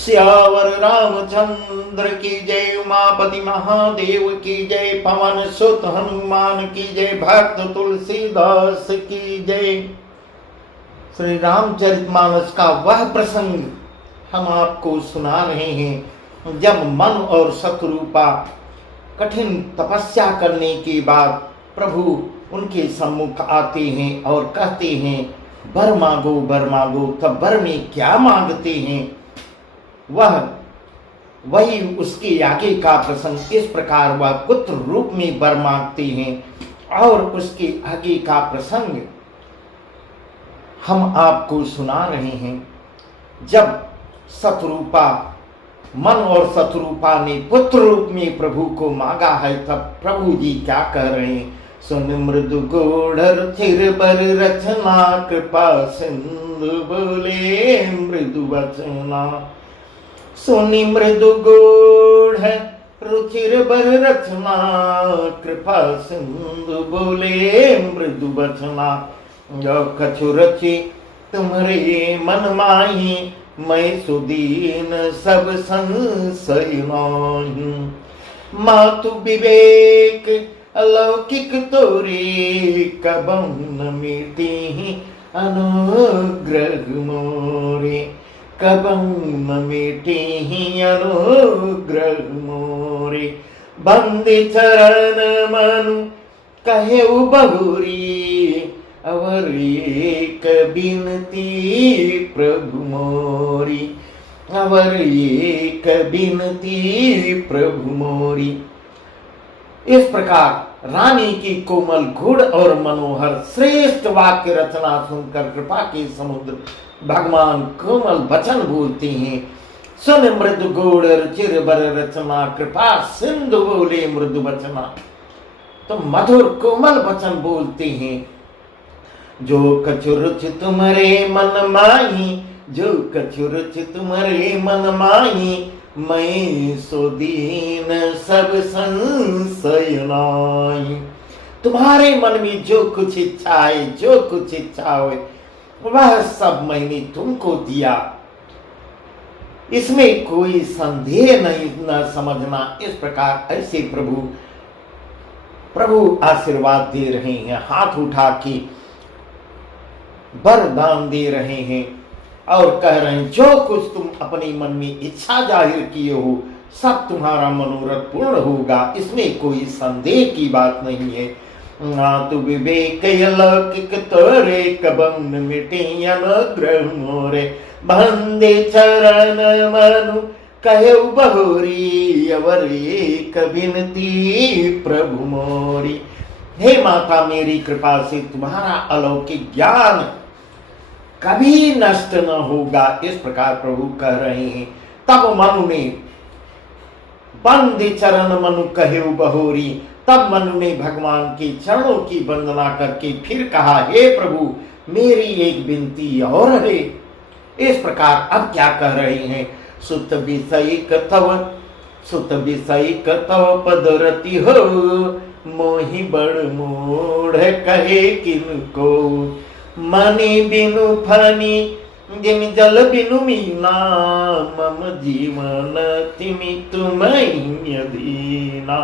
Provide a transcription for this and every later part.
सियावर रामचंद्र की जय, उमापति महादेव की जय, पवन सुत हनुमान की जय, भक्त तुलसीदास की जय। श्री रामचरितमानस का वह प्रसंग हम आपको सुना रहे हैं जब मन और शत्रुपा कठिन तपस्या करने के बाद प्रभु उनके सम्मुख आते हैं और कहते हैं वर मांगो वर मांगो। तब वर में क्या मांगते हैं वही उसके आगे का प्रसंग। इस प्रकार वह पुत्र रूप में वर मांगते हैं और उसके आगे का प्रसंग हम आपको सुना रहे हैं। जब शत्रुपा मन और शत्रुपा ने पुत्र रूप में प्रभु को मांगा है, तब प्रभु जी क्या कह रहे हैं? सुन मृदु गोढ़र थिर पर रचना, कृपा सिंधु बोले मृदु वचना। सुनि मृदु गोढ़ रुचिर बर रचना, कृपा सिंधु बोले मृदु वचना। जो कछु रचि तुम्हारे मन माही, मैं सुदीन सब संशय नाहीं। मातु विवेक अलौकिक तोरे, कबहु न मिटे अनुग्रह मोरे, कबहु न मिटे अनुग्रह मोरे। बंदे चरण मनु कहे बहुरी, अवर एक बिनती प्रभु मोरी, अवर एक बिनती प्रभु मोरी। इस प्रकार रानी की कोमल गुड़ और मनोहर श्रेष्ठ वाक्य रचना सुनकर कृपा के समुद्र भगवान कोमल वचन बोलते हैं। सुन मृदु गुड़ रुचिर बर रचना, कृपा सिंधु बोले मृदु वचना। तो मधुर कोमल वचन बोलते हैं। जो कछु रुचि तुम्हारे मन माही, जो कछु रुचि तुम्हारे मन माही, मैं सो दीन सब संशय नाहीं। तुम्हारे मन में जो कुछ इच्छा है, जो कुछ इच्छा हो, वह सब मैंने तुमको दिया, इसमें कोई संदेह नहीं, न समझना। इस प्रकार ऐसे प्रभु आशीर्वाद दे रहे हैं, हाथ उठा के वरदान दे रहे हैं और कह रहे हैं जो कुछ तुम अपने मन में इच्छा जाहिर किए हो, सब तुम्हारा मनोरथ पूर्ण होगा, इसमें कोई संदेह की बात नहीं है। नातु विवेक अलौकिक तोरे, कबहु न मिटे अनुग्रह मोरे। बंदे चरण मनु कहे बहुरी, अवर एक बिनती प्रभु मोरी। हे माता, मेरी कृपा से तुम्हारा अलौकिक ज्ञान कभी नष्ट न होगा, इस प्रकार प्रभु कह रहे हैं। तब मनु ने बंदे चरण मनु कहे बहोरी, तब मनु ने भगवान के चरणों की वंदना करके फिर कहा, हे प्रभु मेरी एक विनती और है। इस प्रकार अब क्या कह रहे हैं? सुत विषयिक तव पदरति हो, मोहि बड़ मूढ़ कहे किनको। मनि बिनु फनी जिम जल बिनु मीना, मम जीवन तिमि तुम्हि अधीना,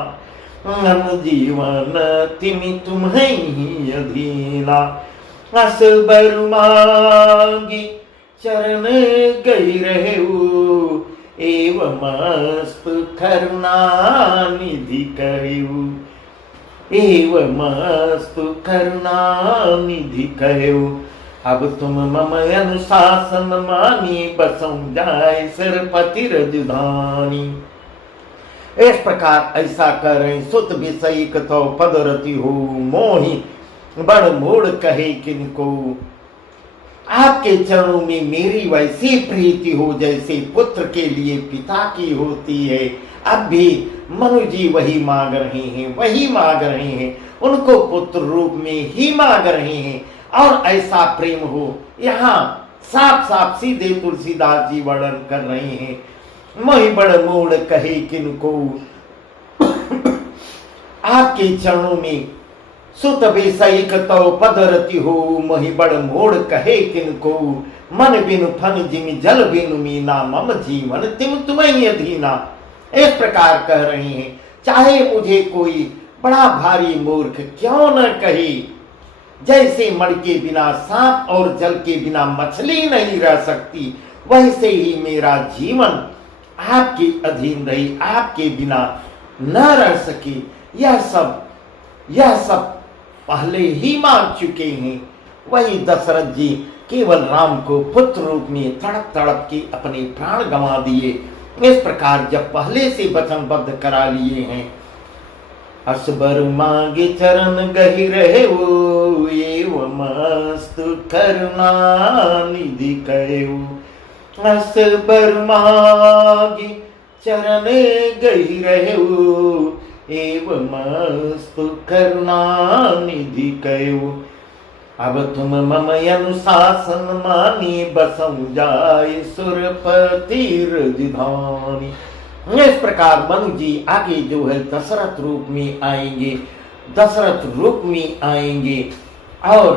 मम जीवन तिमि तुम्हि अधीना। अस बरु मांगी चरण गई रहेऊ, एवं मस्त करुणा निधि करेऊ, एवं मस्तु करुणा निधि कहेऊ। अब तुम मम अनुशासन मानी, बसौ जाय सिरपति रजधानी। इस प्रकार ऐसा कर रहे। सुत विषयिक तो पदरति हो, मोहि बड़ मूढ़ कहे किनको। आपके चरणों में मेरी वैसी प्रीति हो जैसे पुत्र के लिए पिता की होती है। अब भी मनु जी वही मांग रहे हैं, वही मांग रहे हैं, उनको पुत्र रूप में ही मांग रहे हैं। और ऐसा प्रेम हो, यहाँ साफ साफ सीधे तुलसीदास जी वर्णन कर रहे हैं। मोहि बड़ मूढ़ कहे किनको। आपके चरणों में सुत बेसईक तो पदरति हो, मोहि बड़ मोड़ कहे किनको। मन बिनु फन जिमि जल बिनु मीना, मम जीवन तिम तुम्हें अधीना। इस प्रकार कह रहे हैं, चाहे मुझे कोई बड़ा भारी मूर्ख क्यों न कहे, जैसे मड़ के बिना सांप और जल के बिना मछली नहीं रह सकती, वैसे ही मेरा जीवन आपके अधीन रही, आपके बिना न रह सके। यह सब पहले ही मान चुके हैं। वही दशरथ जी केवल राम को पुत्र रूप में तड़प तड़प के अपने प्राण गंवा दिए। इस प्रकार जब पहले से वचनबद्ध करा लिए हैं, असबर मांगे चरण गहि रहे वो, एवं मस्तु करुणा निधि कहो। असबर मांगे चरण गहि रहे वो, एवं मस्तु करुणा निधि कहो। अब तुम मम अनुशासन मानी, बसम जाय सुरपति राजधानी। इस प्रकार मनु जी आगे जो है दशरथ रूप में आएंगे, दशरथ रूप में आएंगे और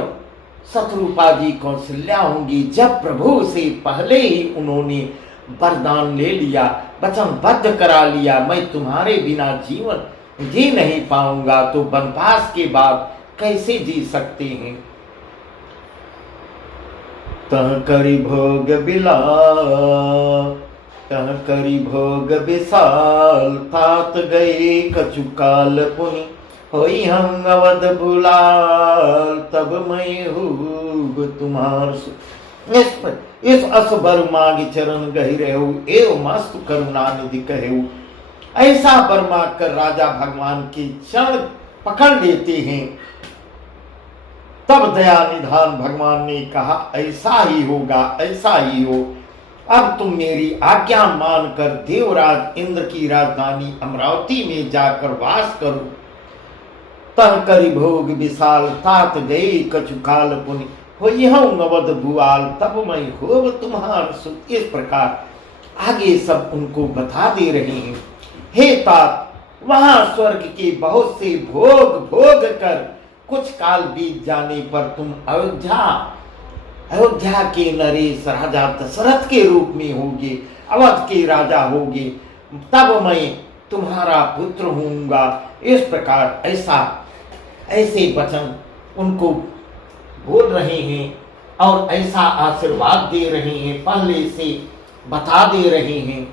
शत्रुपा जी कौशल्या होंगी। जब प्रभु से पहले ही उन्होंने वरदान ले लिया, वचनबद्ध करा लिया, मैं तुम्हारे बिना जीवन जी नहीं पाऊंगा, तो वनवास के बाद कैसे जी सकते हैं। तह करी भोग बिला, तह करी भोग विशाल, तात गए कछु काल पुनि, होई हम अवध बुलाल, तब मैं हूब तुम्हार। इस असबर मांग चरण गहि रहु, एव मस्त करुणा निधि कहु। ऐसा वर मांग कर राजा भगवान की चरण पकड़ लेते हैं। तब दया निधान भगवान ने कहा, ऐसा ही होगा, ऐसा ही हो। अब तुम मेरी आज्ञा मानकर देवराज इंद्र की राजधानी अमरावती में जाकर वास करो। तह करी भोग विशाल, तात गई कछु काल पुनि, होई हम अवध भुआल, तब मैं होब तुम्हार सुख। इस प्रकार आगे सब उनको बता दे रहे हैं। हे तात, वहां स्वर्ग के बहुत से भोग भोग कर कुछ काल बीत जाने पर तुम अयोध्या के नरेश राजा दशरथ के रूप में होगे, अवध के राजा होगे, तब मैं तुम्हारा पुत्र होऊंगा। इस प्रकार ऐसे वचन उनको बोल रहे हैं और ऐसा आशीर्वाद दे रहे हैं, पहले से बता दे रहे हैं।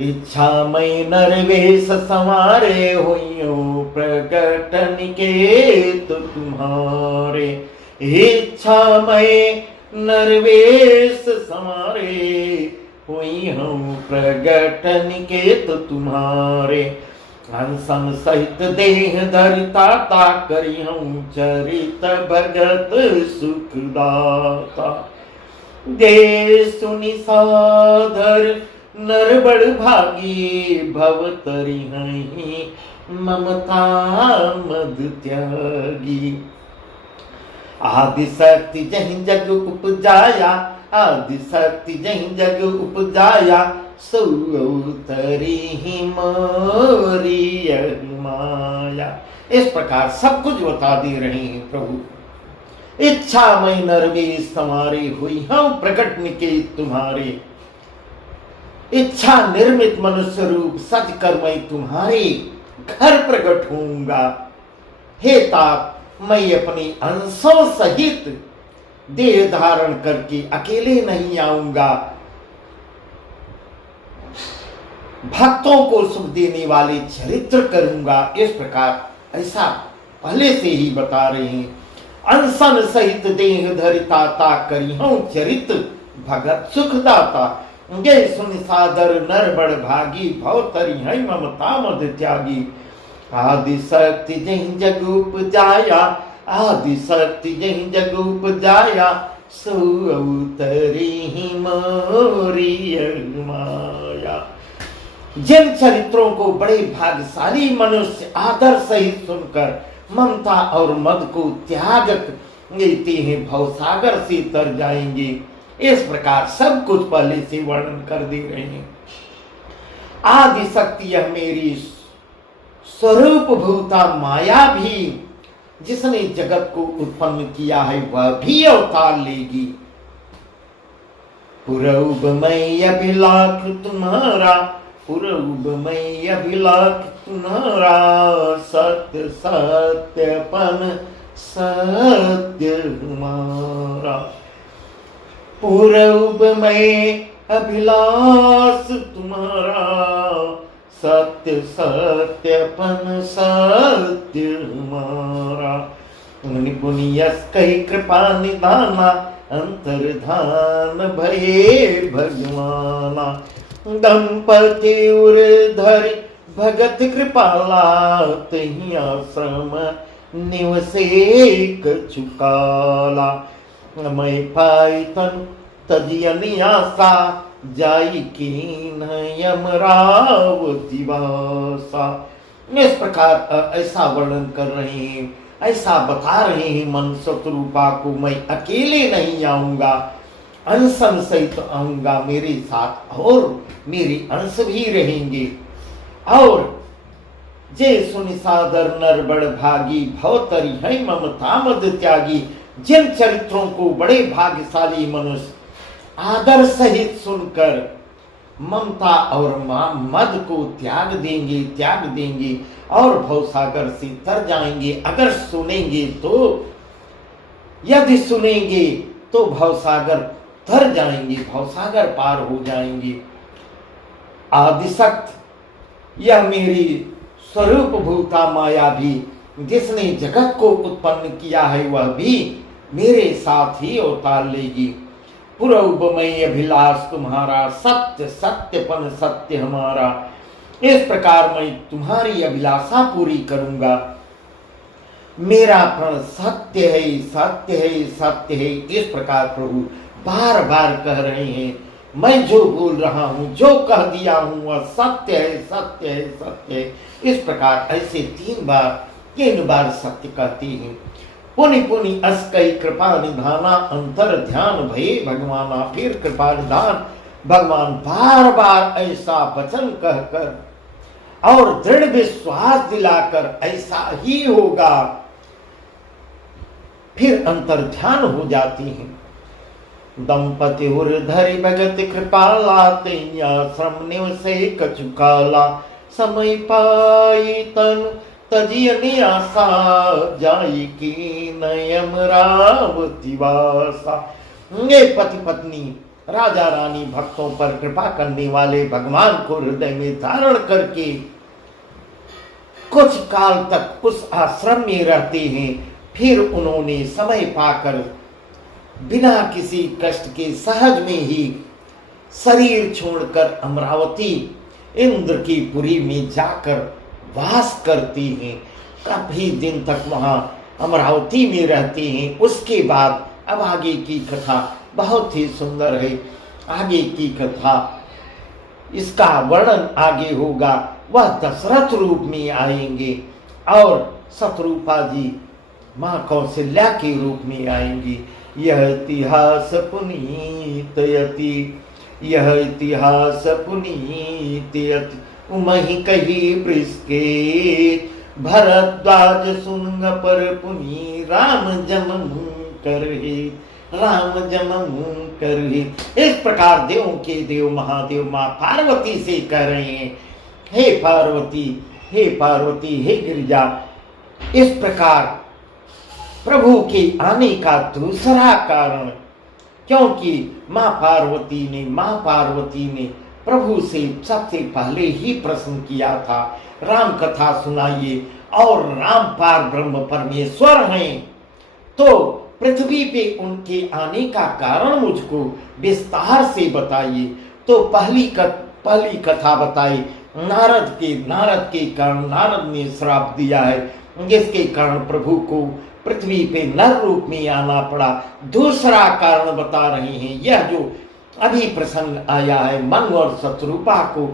इच्छा मैं नरवेश संवारे हुइयो, प्रकटन के तो तुम्हारे। इच्छा मैं नरवेश संवारे हुइयो, प्रकटन के तो तुम्हारे। हंसन सहित देह धरिता, ता करी हूँ चरित भगत सुखदाता। दे सुनि सादर नर बड़ भागी, भव तरी हहीं ममता मद त्यागी। आदि शक्ति जहीं जग उपजाया, आदि शक्ति जहीं जग उपजाया, सो तरी ही मोरी माया। इस प्रकार सब कुछ बता दे रहे हैं प्रभु। इच्छा मैं नरवेश संवारे हुई हम, प्रकट निकेत तुम्हारे। इच्छा निर्मित मनुष्य रूप सज कर मैं तुम्हारे घर प्रकट होऊंगा। हे तात, मैं अपने अंशों सहित देह धारण करके अकेले नहीं आऊंगा, भक्तों को सुख देने वाले चरित्र करूंगा। इस प्रकार ऐसा पहले से ही बता रहे हैं। अनशन सहित देह धरिता, ता करी हूं चरित्र भगत सुखदाता। जय सुन सादर नर बड़ भागी, भव तरी है ममता मद त्यागी। आदि शक्ति जहीं जग उपजाया, आदि शक्ति जहीं जग उपजाया, सो अवतरी ही मोरी माया। जिन चरित्रों को बड़े भाग्यशाली मनुष्य आदर सहित सुनकर ममता और मद को त्याग लेते हैं, भवसागर से तर जाएंगे। इस प्रकार सब कुछ पहले से वर्णन कर दे रहे हैं। आदि शक्ति यह मेरी स्वरूप भूता माया भी जिसने जगत को उत्पन्न किया है वह भी अवतार लेगी। पुरब मैं अभिलाख तुम्हारा, पुरब मैं अभिलाख तुम्हारा, सत्य सत्यपन सत्य हमारा। पूरब में अभिलाष तुम्हारा, सत्य सत्यपन सत्य हमारा। मुनि यस कही कृपा निधाना, अंतर्धान भये भगवाना। दंपति उर धरि भगत कृपाला, तहि आश्रम निवसे कछुकाला। मैं पाई तन तजियनि आशा, जाई कीन यमरावती वासा। इस प्रकार ऐसा वर्णन कर रहे हैं, ऐसा बता रहे हैं मन शत्रुपा को, मैं अकेले नहीं आऊंगा, अंशन सहित आऊंगा मेरे साथ, और मेरे अंश भी रहेंगे। और जे सुनि सादर नर बड़ भागी, भवतरी है ममता मद त्यागी। जिन चरित्रों को बड़े भाग्यशाली मनुष्य आदर सहित सुनकर ममता और मद को त्याग देंगे और भवसागर से तर जाएंगे। अगर सुनेंगे तो, यदि सुनेंगे तो भवसागर तर जाएंगे, भवसागर पार हो जाएंगे। आदिशक्ति यह मेरी स्वरूप भूता माया भी, जिसने जगत को उत्पन्न किया है वह भी मेरे साथ ही अवतार लेगी। पूर्व में अभिलाष तुम्हारा, सत्य सत्यपन सत्य हमारा। इस प्रकार मैं तुम्हारी अभिलाषा पूरी करूंगा। मेरा प्रण सत्य है सत्य है सत्य है। इस प्रकार प्रभु बार बार कह रहे हैं, मैं जो बोल रहा हूं, जो कह दिया हूं वह सत्य है सत्य है सत्य है। इस प्रकार ऐसे 3 बार सत्य कहते हैं। पुनि पुनि अस कई कृपा निधाना, अंतर ध्यान भये भगवाना। फिर कृपा निधान भगवान बार बार ऐसा वचन कहकर और दृढ़ विश्वास दिलाकर ऐसा ही होगा, फिर अंतर ध्यान हो जाती हैं। दंपति उर धरि भगत कृपाला, तैया श्रम निवसे कछुकाला। समय पाई तन तजियनि आशा, जाई कीन यमरावती वासा। ये पति पत्नी राजा रानी भक्तों पर कृपा करने वाले भगवान को हृदय में धारण करके कुछ काल तक उस आश्रम में रहते हैं। फिर उन्होंने समय पाकर बिना किसी कष्ट के सहज में ही शरीर छोड़कर अमरावती इंद्र की पुरी में जाकर वास करती हैं। काफी दिन तक वहां अमरावती में रहती हैं। उसके बाद अब आगे की कथा बहुत ही सुंदर है। आगे की कथा, इसका वर्णन आगे होगा। वह दशरथ रूप में आएंगे और शत्रुपा जी माँ कौशल्या के रूप में आएंगी। यह इतिहास पुनीत यति, यह इतिहास पुनीत यति। उमहि कही बृष्के भरद्वाज सुन पर पुनि, राम जमन करहि राम जमन करहि। इस प्रकार देवों के देव महादेव माँ पार्वती से कह रहे हैं, हे पार्वती हे पार्वती हे गिरिजा। इस प्रकार प्रभु के आने का दूसरा कारण, क्योंकि माँ पार्वती ने प्रभु से सबसे पहले ही प्रश्न किया था, राम कथा सुनाइए, और राम पार ब्रह्म परमेश्वर हैं, तो पृथ्वी पे उनके आने का कारण मुझको विस्तार से बताइए। तो पहली कथा बताई नारद के कारण। नारद ने श्राप दिया है, जिसके कारण प्रभु को पृथ्वी पे नर रूप में आना पड़ा। दूसरा कारण बता रहे हैं, यह जो अभी प्रसंग आया है, मन और शत्रुपा को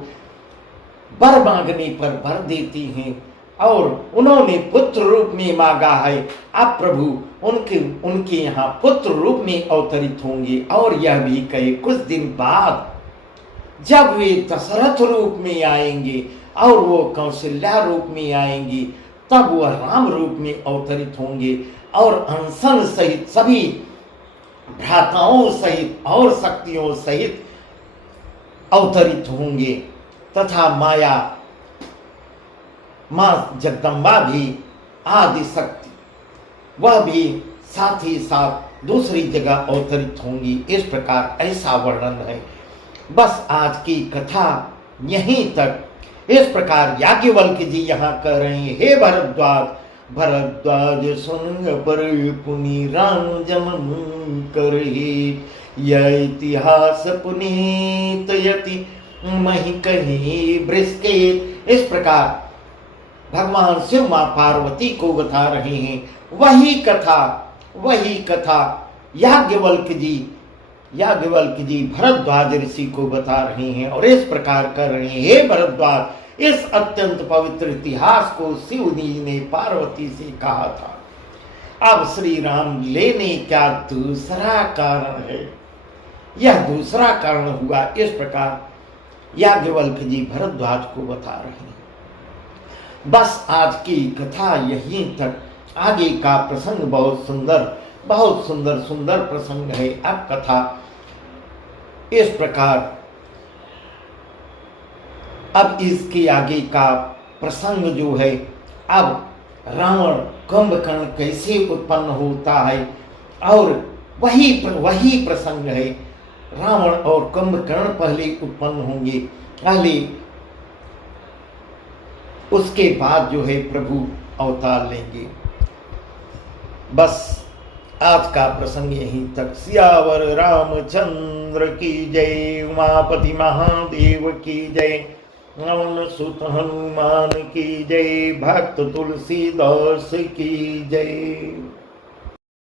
वर मांगने पर वर देती हैं और उन्होंने पुत्र रूप में मांगा है। अब प्रभु उनके यहाँ पुत्र रूप में अवतरित होंगे। और यह भी कहे कुछ दिन बाद जब वे दशरथ रूप में आएंगे और वो कौशल्या रूप में आएंगी, तब वह राम रूप में अवतरित होंगे और अनशन सहित सभी भ्राताओं सहित और शक्तियों सहित अवतरित होंगे। तथा माया मां जगदम्बा भी आदि शक्ति वह भी साथ ही साथ दूसरी जगह अवतरित होंगी। इस प्रकार ऐसा वर्णन है। बस आज की कथा यहीं तक। इस प्रकार याज्ञवल्क्य जी यहाँ कह रहे हैं, हे भरद्वाज, भरद्वाज सुन पर पुनि राम जमन करहि, यह इतिहास पुनीत यति मही कहीं बृहस्पति। इस प्रकार भगवान शिव मां पार्वती को बता रहे हैं। वही कथा याज्ञवल्क्य जी भरद्वाज ऋषि को बता रहे हैं और इस प्रकार कर रहे हैं, हे भरद्वाज, इस अत्यंत पवित्र इतिहास को शिव जी ने पार्वती से कहा था। अब श्री राम लेने क्या दूसरा कारण है, यह दूसरा कारण हुआ। इस प्रकार याज्ञवल्क्य जी भरद्वाज को बता रहे हैं। बस आज की कथा यहीं तक। आगे का प्रसंग बहुत सुंदर प्रसंग है। अब कथा इस प्रकार, अब इसके आगे का प्रसंग जो है, अब रावण कुंभकर्ण कैसे उत्पन्न होता है और वही प्रसंग है। रावण और कुंभकर्ण पहले उत्पन्न होंगे, पहले उसके बाद जो है प्रभु अवतार लेंगे। बस आज का प्रसंग यहीं तक। सियावर रामचंद्र की जय, उमापति महादेव की जय, पवन सुत हनुमान की जय, भक्त तुलसीदास की जय।